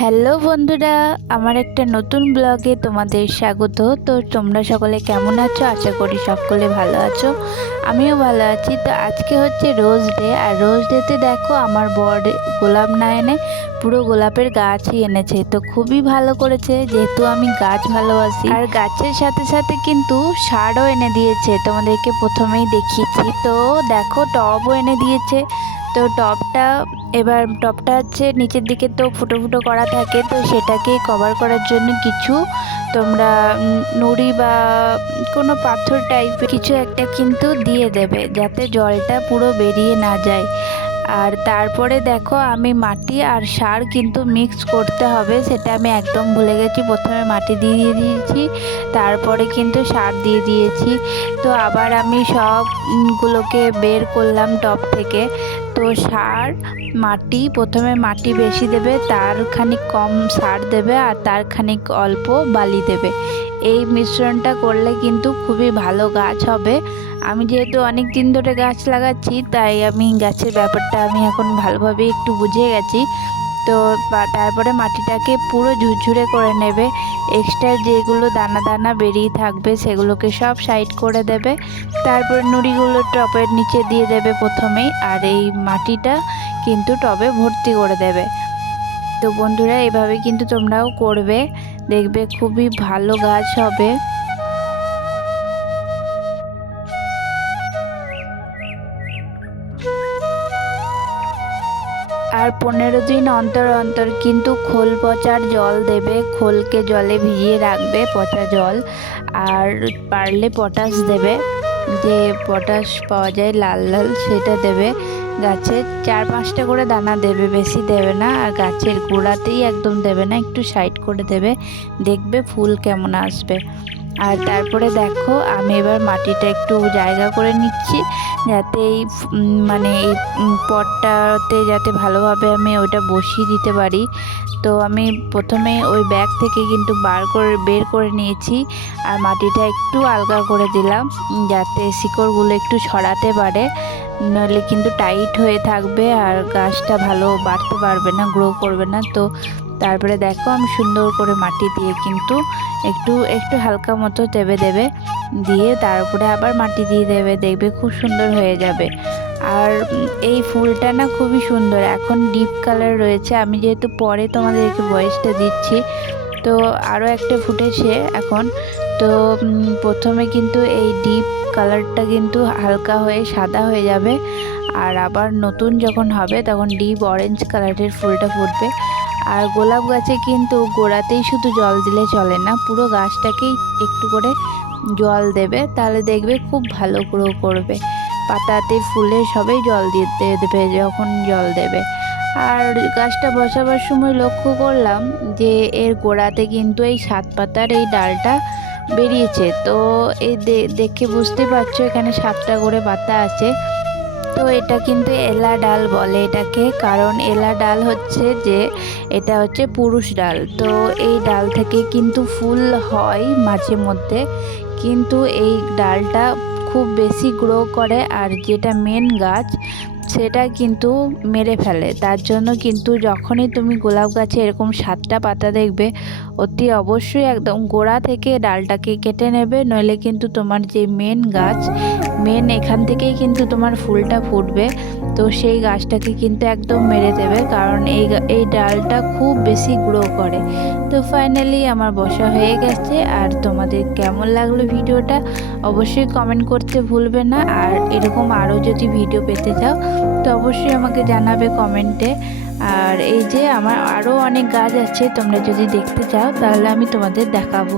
Hello বন্ধুরা, আমার একটা নতুন ব্লগে তোমাদের স্বাগত। তো তোমরা সকলে কেমন আছো? আশা করি সকলে ভালো আছো। আমিও ভালো আছি। তো আজকে হচ্ছে রোজ ডে, আর রোজ ডেতে দেখো আমার বর গোলাপ না এনে পুরো গোলাপের গাছই এনেছে। তো খুবই ভালো করেছে, যেহেতু আমি গাছ ভালোবাসি। আর গাছের সাথে সাথে কিন্তু সারও এনে দিয়েছে। তোমাদেরকে প্রথমেই দেখিয়েছি। তো দেখো টবও এনে দিয়েছে। তো টবটা এবার টপটা হচ্ছে নিচের দিকে তো ফুটো ফুটো করা থাকে, তো সেটাকে কভার করার জন্য কিছু তোমরা নুড়ি বা কোনো পাথর টাইপের কিছু একটা কিন্তু দিয়ে দেবে, যাতে জলটা পুরো বেরিয়ে না যায়। আর তারপরে দেখো আমি মাটি আর সার কিন্তু মিক্স করতে হবে, সেটা আমি একদম ভুলে গেছি, প্রথমে মাটি দিয়ে দিয়ে দিয়েছি, তারপরে কিন্তু সার দিয়ে দিয়েছি। তো আবার আমি সবগুলোকে বের করলাম টপ থেকে তো সার, মাটি, প্রথমে মাটি বেশি দেবে, তার খানিক কম সার দেবে আর তার খানিক অল্প বালি দেবে। এই মিশ্রণটা করলে কিন্তু খুবই ভালো গাছ হবে। আমি যেহেতু অনেক দিন ধরে গাছ লাগাচ্ছি, তাই আমি গাছের ব্যাপারটা আমি এখন ভালোভাবে একটু বুঝে গেছি। তো তারপরে মাটিটাকে পুরো ঝুরঝুরে করে নেবে। এক্সট্রা যেগুলো দানা দানা বেরিয়ে থাকবে সেগুলোকে সব সাইড করে দেবে। তারপর নুড়িগুলো টবের নিচে দিয়ে দেবে প্রথমেই আর এই মাটিটা কিন্তু টবে ভর্তি করে দেবে। তো বন্ধুরা, এভাবে কিন্তু তোমরাও করবে। দেখবে খুবই ভালো গাছ হবে। আর পনেরো দিন অন্তর অন্তর কিন্তু খোল পচার জল দেবে, খোলকে জলে ভিজিয়ে রাখবে পচা জল, আর পারলে পটাশ দেবে। যে পটাশ পাওয়া যায় লাল লাল সেটা দেবে গাছে। চার পাঁচটা করে দানা দেবে, বেশি দেবে না। আর গাছের গোড়াতেই একদম দেবে না, একটু সাইড করে দেবে। দেখবে ফুল কেমন আসবে। আর তারপরে দেখো, আমি এবার মাটিটা একটু জায়গা করে নিচ্ছি, যাতে এই মানে এই পটটাতে যাতে ভালোভাবে আমি ওইটা বসিয়ে দিতে পারি। তো আমি প্রথমে ওই ব্যাগ থেকে কিন্তু বার করে, বের করে নিয়েছি আর মাটিটা একটু আলগা করে দিলাম, যাতে শিকড়গুলো একটু ছড়াতে পারে নাহলে কিন্তু টাইট হয়ে থাকবে আর গাছটা ভালো বাড়তে পারবে না, গ্রো করবে না। তো তারপরে দেখো আমি সুন্দর করে মাটি দিয়ে কিন্তু একটু একটু হালকা মতো দেবে দেবে। দিয়ে তার উপরে আবার মাটি দিয়ে দেবে, দেখবে খুব সুন্দর হয়ে যাবে। আর এই ফুলটা না খুবই সুন্দর, এখন ডিপ কালার রয়েছে। আমি যেহেতু পরে তোমাদেরকে বয়সটা দিচ্ছি, তো আরও একটা ফুটেছে এখন। তো প্রথমে কিন্তু এই ডিপ কালারটা কিন্তু হালকা হয়ে সাদা হয়ে যাবে। আর আবার নতুন যখন হবে, তখন ডিপ অরেঞ্জ কালারের ফুলটা ফুটবে। আর গোলাপ গাছে কিন্তু গোড়াতেই শুধু জল দিলে চলে না, পুরো গাছটাকেই একটু করে জল দেবে, তাহলে দেখবে খুব ভালো গ্রো করবে। পাতাতে ফুলে সবেই জল দিতে দেবে, যখন জল দেবে। আর গাছটা বসাবার সময় লক্ষ্য করলাম যে এর গোড়াতে কিন্তু এই সাত পাতার এই ডালটা বেরিয়েছে। তো এই দেখে বুঝতে পারছ এখানে সাতটা করে পাতা আছে। তো এটা কিন্তু এলা ডাল বলে এটাকে, কারণ এলা ডাল হচ্ছে যে, এটা হচ্ছে পুরুষ ডাল। তো এই ডাল থেকে কিন্তু ফুল হয় মাঝে মধ্যে, কিন্তু এই ডালটা খুব বেশি গ্রো করে আর যেটা মেন গাছ সেটা কিন্তু মেরে ফেলে। তার জন্য কিন্তু যখনই তুমি গোলাপ গাছে এরকম সাতটা পাতা দেখবে, অতি অবশ্যই একদম গোড়া থেকে ডালটাকে কেটে নেবে। নইলে কিন্তু তোমার যে মেন গাছ মেন এখান থেকেই কিন্তু তোমার ফুলটা ফুটবে। তো সেই গাছটাকে কিন্তু একদম মেরে দেবে, কারণ এই এই ডালটা খুব বেশি গ্রো করে। তো ফাইনালি আমার বসা হয়ে গেছে। আর তোমাদের কেমন লাগল ভিডিওটা, অবশ্যই কমেন্ট করতে ভুলবে না। আর এরকম আরও যদি ভিডিও পেতে চাও তো অবশ্যই আমাকে জানাবে কমেন্টে। আর এই যে আমার আরও অনেক গাছ আছে, তোমরা যদি দেখতে চাও, তাহলে আমি তোমাদের দেখাবো।